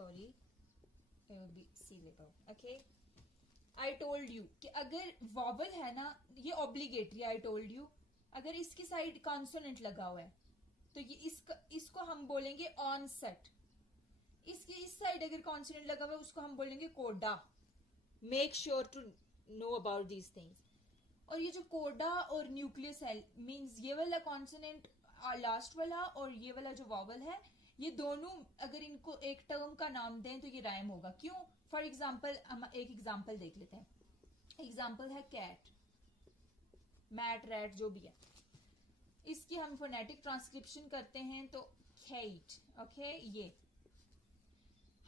Sorry, it will be syllable. Okay, I told you कि अगर vowel है ना, ये ऑब्लिगेटरी, आई टोल्ड यू, अगर इसकी साइड कॉन्सोनेंट लगा हुआ है तो ये इसको हम बोलेंगे ऑनसेट। इसकी इस साइड अगर कॉन्सोनेंट लगा हुआ है उसको हम बोलेंगे coda. Make sure to know about these things. और ये जो कोडा और न्यूक्लियस है, मीन्स ये वाला कॉन्सोनेंट लास्ट वाला और ये वाला जो वॉवल है, ये दोनों अगर इनको एक टर्म का नाम दें तो ये राइम होगा। क्यों? फॉर एग्जाम्पल हम एक एग्जाम्पल देख लेते हैं। एग्जाम्पल है कैट, मैट, रैट, जो भी है। इसकी हम फोनेटिक ट्रांसक्रिप्शन करते हैं तो खेट। ओके, ये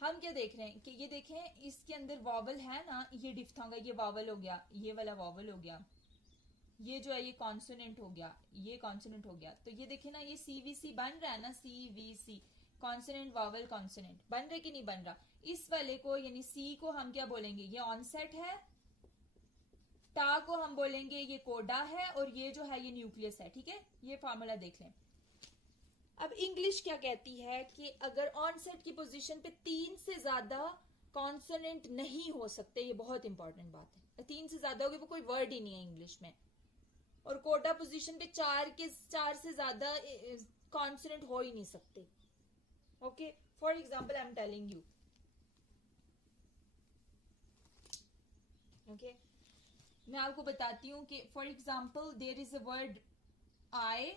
हम क्या देख रहे हैं कि ये देखें इसके अंदर वॉवल है ना, ये डिफ्थोंगा, ये वॉवल हो गया, ये वाला वॉवल हो गया, ये जो है ये कॉन्सोनेंट हो गया, ये कॉन्सोनेंट हो गया। तो ये देखे ना, ये सीवीसी बन रहा है ना, सीवीसी, कॉन्सोनेंट वॉवल कॉन्सोनेंट बन रहा है कि नहीं बन रहा। इस वाले को यानी सी को हम क्या बोलेंगे, ये ऑनसेट है। टा को हम बोलेंगे ये कोडा है, और ये जो है ये न्यूक्लियस है। ठीक है, ये फॉर्मूला देख लें। अब इंग्लिश क्या कहती है कि अगर ऑनसेट की पोजीशन पे 3 से ज्यादा कॉन्सोनेंट नहीं हो सकते, ये बहुत इंपॉर्टेंट बात है, 3 से ज्यादा होगी वो कोई वर्ड ही नहीं है इंग्लिश में। और कोडा पोजीशन पे 4 से ज्यादा कॉन्सोनेंट हो ही नहीं सकते। Okay, for example I am telling you, okay, मैं आपको बताती हूं कि for example there is a word I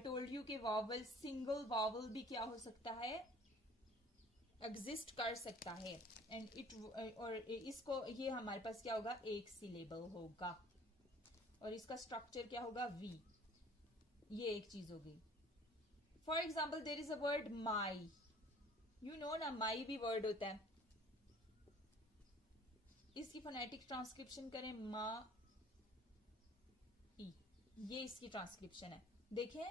told you कि वॉवल, सिंगल वॉवल भी क्या हो सकता है, एग्जिस्ट कर सकता है। एंड इट, और इसको, ये हमारे पास क्या होगा, एक सिलेबल होगा, और इसका स्ट्रक्चर क्या होगा, वी। ये एक चीज हो गई। For example there is a word my, you know ना, माई भी वर्ड होता है। इसकी फोनेटिक ट्रांसक्रिप्शन करें मा ई, ये इसकी ट्रांसक्रिप्शन है। देखें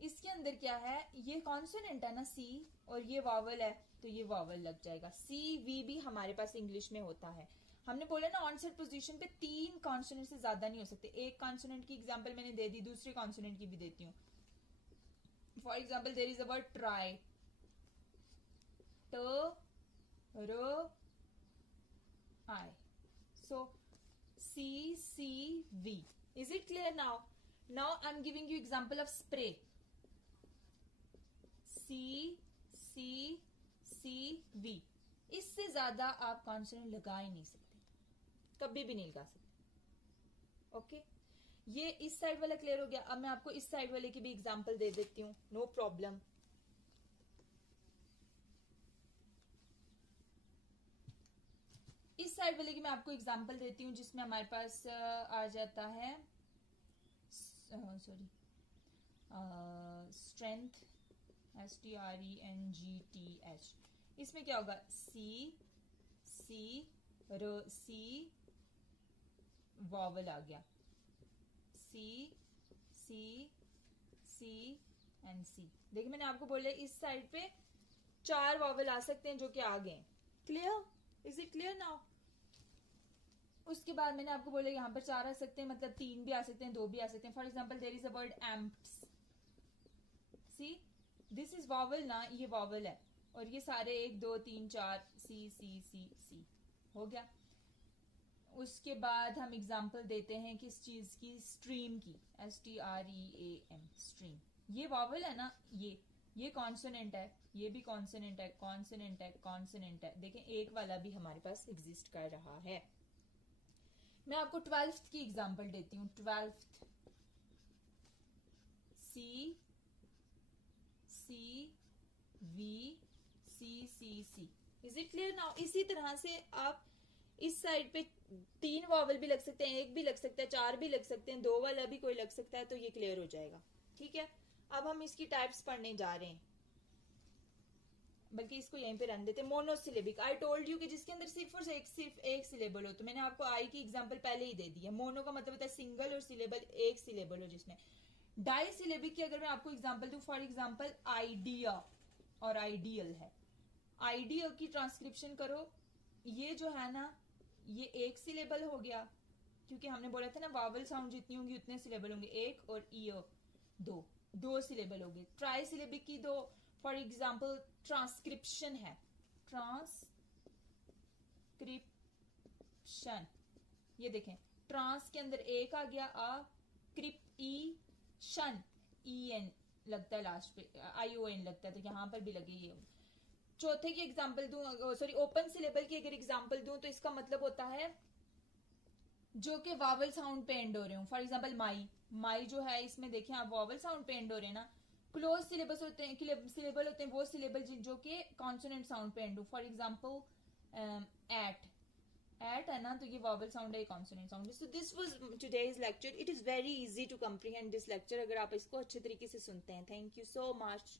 इसके अंदर क्या है, ये कॉन्सोनेंट है ना सी, और ये वॉवल है तो ये वॉवल लग जाएगा। सी वी भी हमारे पास इंग्लिश में होता है। हमने बोला ना ऑनसेट पोजीशन पे 3 कॉन्सोनेंट से ज्यादा नहीं हो सकते। एक कॉन्सोनेंट की एग्जांपल मैंने दे दी, दूसरे कॉन्सोनेंट की भी देती हूँ। For example there is a word try, T R I, so C C V. Is it clear now? Now I'm giving you example of spray. C C C V. इससे ज्यादा आप consonant लगा ही नहीं सकते, कभी भी नहीं लगा सकते। ओके, ये इस साइड वाला क्लियर हो गया। अब मैं आपको इस साइड वाले की भी एग्जांपल दे देती हूँ, नो प्रॉब्लम। इस साइड वाले की मैं आपको एग्जांपल देती हूँ जिसमें हमारे पास आ जाता है, सॉरी, स्ट्रेंथ, STRENGTH। इसमें क्या होगा, सी सी र, सी वॉवल आ गया, सी सी सी एंड सी। देखिए मैंने आपको बोला इस साइड पे 4 वॉवल आ सकते हैं जो कि आ गए। Clear? Is it clear now? उसके बाद मैंने आपको बोला यहां पर 4 आ सकते हैं, मतलब 3 भी आ सकते हैं, 2 भी आ सकते हैं। For example there is a word amps, see this is vowel ना, ये वॉवल है, और ये सारे 1 2 3 4 सी सी सी सी हो गया। उसके बाद हम एग्जाम्पल देते हैं किस चीज की, स्ट्रीम की, STREAM, स्ट्रीम। ये वॉवल है ना, ये कॉन्सोनेंट है, ये भी कॉन्सोनेंट है, कॉन्सोनेंट है, कॉन्सोनेंट है। देखें एक वाला भी हमारे पास एग्जिस्ट कर रहा है। मैं आपको 12th की एग्जांपल देती हूँ। 12th, C C V C C C. Is it clear now? इसी तरह से आप इस साइड पे 3 वॉवल भी लग सकते हैं, 1 भी लग सकता है, 4 भी लग सकते हैं, 2 वाला भी कोई लग सकता है, तो ये क्लियर हो जाएगा। ठीक है, अब हम इसकी टाइप्स पढ़ने जा रहे हैं, बल्कि इसको यहीं पे रन देते हैं। मोनोसिलेबिक, आई टोल्ड यू कि जिसके अंदर सिर्फ एक सिलेबल हो, तो मैंने आपको आई की एग्जांपल पहले ही दे दी है। मोनो का मतलब होता है सिंगल, और सिलेबल एक सिलेबल हो जिसमें। डाई सिलेबिक की अगर मैं आपको एग्जांपल दूं, फॉर एग्जांपल आइडिया और आइडियल है। आइडिया की ट्रांसक्रिप्शन करो, ये जो है ना ये एक सिलेबल हो गया, क्योंकि हमने बोला था ना वावल साउंड जितनी होंगी उतने सिलेबल होंगे, एक, और ईयर 2 सिलेबल हो गए। ट्राई सिलेबिक की 2, फॉर एग्जाम्पल ट्रांसक्रिप्शन है, ट्रांसक्रिप्शन, ये देखें ट्रांस के अंदर एक आ गया, क्रिप्शन EN लगता है लास्ट पे, ION लगता है, तो यहां पर भी लगे ये। चौथे की एग्जांपल दूं, सॉरी ओपन सिलेबल की अगर एग्जांपल दूं तो इसका मतलब होता है जो कि वावल साउंड पे एंड हो रहे हो। फॉर एग्जांपल माई जो है इसमें देखें आप वावल साउंड पे एंड हो रहे हैं ना। क्लोज सिलेबस होते हैं, सिलेबल होते हैं वो सिलेबल जो कि कॉन्सोनेंट साउंड पे एंड हो। फॉर एग्जांपल एट है ना, तो ये वावल साउंड है, consonant sound. So this was today's lecture. It is very easy to comprehend this lecture अगर आप इसको अच्छे तरीके से सुनते हैं। Thank you so much.